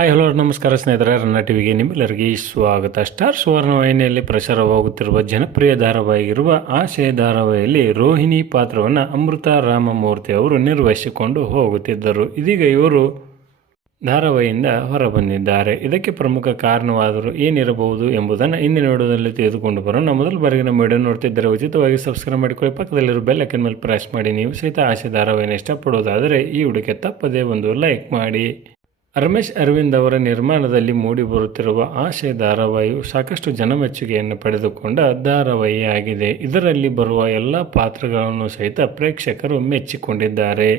Hi hello ನಮಸ್ಕಾರ ಸ್ನೇಹಿತರೆ, ರನ್ನ ಟಿವಿಗೆ ನಿಮ್ಮೆಲ್ಲರಿಗೆ ಸ್ವಾಗತ. ಸ್ಟಾರ್ ಸುವರ್ಣ ವಾಹಿನಿಯಲ್ಲಿ ಪ್ರಸಾರವಾಗುತ್ತಿರುವ ಜನಪ್ರಿಯ ಧಾರಾವಾಹಿಗಿರುವ ಆಸೆ ಧಾರಾವಾಹಿಯಲ್ಲಿ ರೋಹಿಣಿ ಪಾತ್ರವನ್ನು ಅಮೃತ ರಾಮಮೂರ್ತಿ ಅವರು ನಿರ್ವಹಿಸಿಕೊಂಡು ಹೋಗುತ್ತಿದ್ದರು. ಇದೀಗ ಇವರು ಧಾರಾವಾಹಿಯಿಂದ ಹೊರಬಂದಿದ್ದಾರೆ. ಇದಕ್ಕೆ ಪ್ರಮುಖ ಕಾರಣವಾದರೂ ಏನಿರಬಹುದು ಎಂಬುದನ್ನು ಇಂದಿನ ವಿಡಿಯೋದಲ್ಲಿ ತೆಗೆದುಕೊಂಡು ಬರೋಣ. ಮೊದಲ ಬಾರಿಗೆ ನಮ್ಮ ವಿಡಿಯೋ ನೋಡ್ತಿದ್ದರೆ ಉಚಿತವಾಗಿ ಸಬ್ಸ್ಕ್ರೈಬ್ ಮಾಡಿಕೊಳ್ಳಿ, ಪಕ್ಕದಲ್ಲಿರೋ ಬೆಲ್ ಐಕನ್ ಮೇಲೆ ಪ್ರೆಸ್ ಮಾಡಿ. ನೀವು ಸಹಿತ ಆಸೆ ಧಾರಾವಾಹಿನ ಇಷ್ಟಪಡೋದಾದರೆ ಈ ವಿಡಿಯೋಕ್ಕೆ ತಪ್ಪದೇ ಒಂದು ಲೈಕ್ ಮಾಡಿ. ರಮೇಶ್ ಅರವಿಂದ್ ಅವರ ನಿರ್ಮಾಣದಲ್ಲಿ ಮೂಡಿಬರುತ್ತಿರುವ ಆಸೆ ಧಾರಾವಾಹಿಯು ಸಾಕಷ್ಟು ಜನಮೆಚ್ಚುಗೆಯನ್ನು ಪಡೆದುಕೊಂಡ ಧಾರಾವಾಹಿಯಾಗಿದೆ. ಇದರಲ್ಲಿ ಬರುವ ಎಲ್ಲ ಪಾತ್ರಗಳನ್ನು ಸಹಿತ ಪ್ರೇಕ್ಷಕರು ಮೆಚ್ಚಿಕೊಂಡಿದ್ದಾರೆ.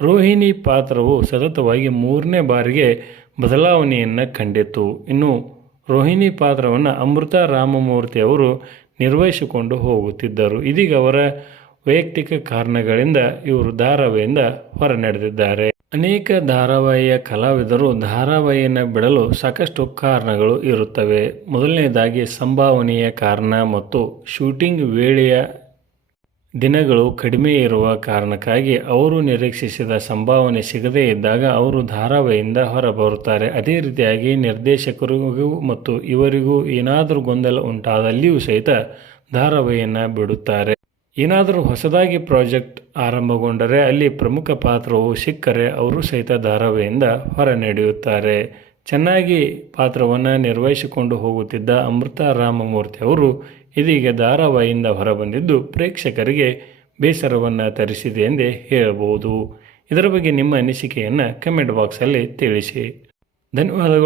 ರೋಹಿಣಿ ಪಾತ್ರವು ಸತತವಾಗಿ 3ನೇ ಬಾರಿಗೆ ಬದಲಾವಣೆಯನ್ನು ಕಂಡಿತು. ಇನ್ನು ರೋಹಿಣಿ ಪಾತ್ರವನ್ನು ಅಮೃತ ರಾಮಮೂರ್ತಿ ಅವರು ನಿರ್ವಹಿಸಿಕೊಂಡು ಹೋಗುತ್ತಿದ್ದರು. ಇದೀಗ ಅವರ ವೈಯಕ್ತಿಕ ಕಾರಣಗಳಿಂದ ಇವರು ಧಾರಾವಾಹಿಯಿಂದ ಹೊರ ನಡೆದಿದ್ದಾರೆ. ಅನೇಕ ಧಾರಾವಾಹಿಯ ಕಲಾವಿದರು ಧಾರಾವಾಹಿಯನ್ನು ಬಿಡಲು ಸಾಕಷ್ಟು ಕಾರಣಗಳು ಇರುತ್ತವೆ. ಮೊದಲನೇದಾಗಿ ಸಂಭಾವನೆಯ ಕಾರಣ ಮತ್ತು ಶೂಟಿಂಗ್ ವೇಳೆಯ ದಿನಗಳು ಕಡಿಮೆ ಇರುವ ಕಾರಣಕ್ಕಾಗಿ ಅವರು ನಿರೀಕ್ಷಿಸಿದ ಸಂಭಾವನೆ ಸಿಗದೇ ಇದ್ದಾಗ ಅವರು ಧಾರಾವಾಹಿಯಿಂದ ಹೊರಬರುತ್ತಾರೆ. ಅದೇ ರೀತಿಯಾಗಿ ನಿರ್ದೇಶಕರಿಗೂ ಮತ್ತು ಇವರಿಗೂ ಏನಾದರೂ ಗೊಂದಲ ಉಂಟಾದಲ್ಲಿಯೂ ಸಹಿತ ಧಾರಾವಾಹಿಯನ್ನು ಬಿಡುತ್ತಾರೆ. ಏನಾದರೂ ಹೊಸದಾಗಿ ಪ್ರಾಜೆಕ್ಟ್ ಆರಂಭಗೊಂಡರೆ ಅಲ್ಲಿ ಪ್ರಮುಖ ಪಾತ್ರವು ಸಿಕ್ಕರೆ ಅವರು ಸಹಿತ ಧಾರಾವಾಹಿಯಿಂದ ಹೊರ ನಡೆಯುತ್ತಾರೆ. ಚೆನ್ನಾಗಿ ಪಾತ್ರವನ್ನು ನಿರ್ವಹಿಸಿಕೊಂಡು ಹೋಗುತ್ತಿದ್ದ ಅಮೃತ ರಾಮಮೂರ್ತಿ ಅವರು ಇದೀಗ ಧಾರಾವಾಹಿಯಿಂದ ಹೊರಬಂದಿದ್ದು ಪ್ರೇಕ್ಷಕರಿಗೆ ಬೇಸರವನ್ನು ತರಿಸಿದೆ ಎಂದೇ ಹೇಳಬಹುದು. ಇದರ ಬಗ್ಗೆ ನಿಮ್ಮ ಅನಿಸಿಕೆಯನ್ನು ಕಮೆಂಟ್ ಬಾಕ್ಸಲ್ಲಿ ತಿಳಿಸಿ. ಧನ್ಯವಾದಗಳು.